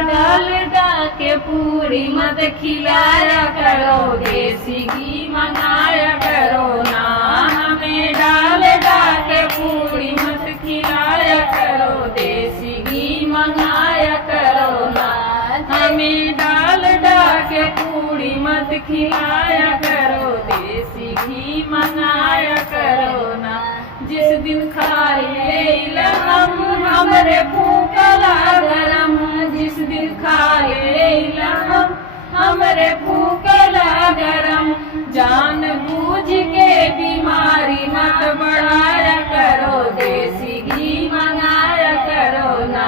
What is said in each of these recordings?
डालडा के पूरी मत खिलाया करो, देसी घी मंगाया करो ना। हमें डालडा के पूरी मत खिलाया करो, देसी घी मंगाया करो ना। हमें डालडा के पूरी मत खिलाया करो, देसी घी मंगाया करो ना। जिस दिन खा ले हम हमरे भूखला गरम, जिस दिन खा ले हम हमरे भूखला गरम। जान बूझ के बीमारी मत बढ़ाया करो, देसी घी मंगाया करो ना।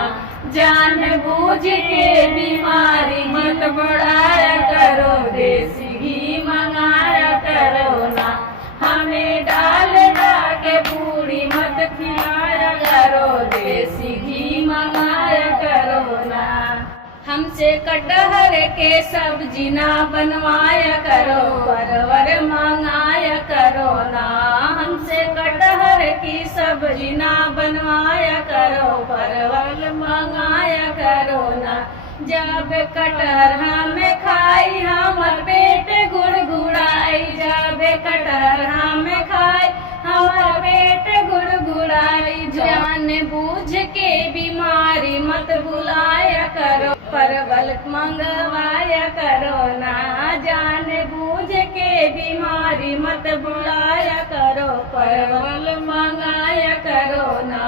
जान बूझ के बीमारी मत बढ़ाया करो, देसी घी मंगाया करो ना। हमें डालडा के पूरी मत खिलाया करो, देसी घी मंगाया करो ना। हमसे कटहर के सब्जी ना बनवाया करो, परवर मंगाया करो ना। हमसे कटहर की सब्जी ना बनवाया करो, परवल मंगाया करो ना। जब कटहर हमें खाई हमर पेट गुड़गुड़ाई, जब कटहर हमें खाई हमर पेट गुड़गुड़ाई। जान बूझ के बीमारी मत बुलाया करो, परवल मंगवाया करो ना। जान बूझ के बीमारी मत बुलाया करो, परवल मंगाया करो ना।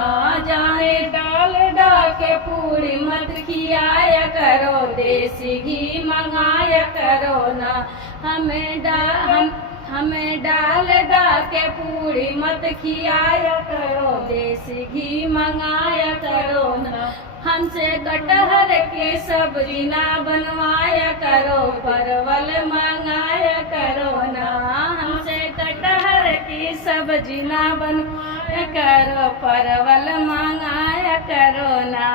जाने डालडा के पूरी मत खियाया करो, देसी घी मंगाया करो ना। हमें डालडा के पूरी मत खियाया करो, देसी घी मंगाया करो ना। हमसे कटहर के सब्जी ना बनवाया करो, परवल मंगाया करो ना। हमसे कटहर की सब्जी ना बनवाया करो, परवल मंगाया करो ना।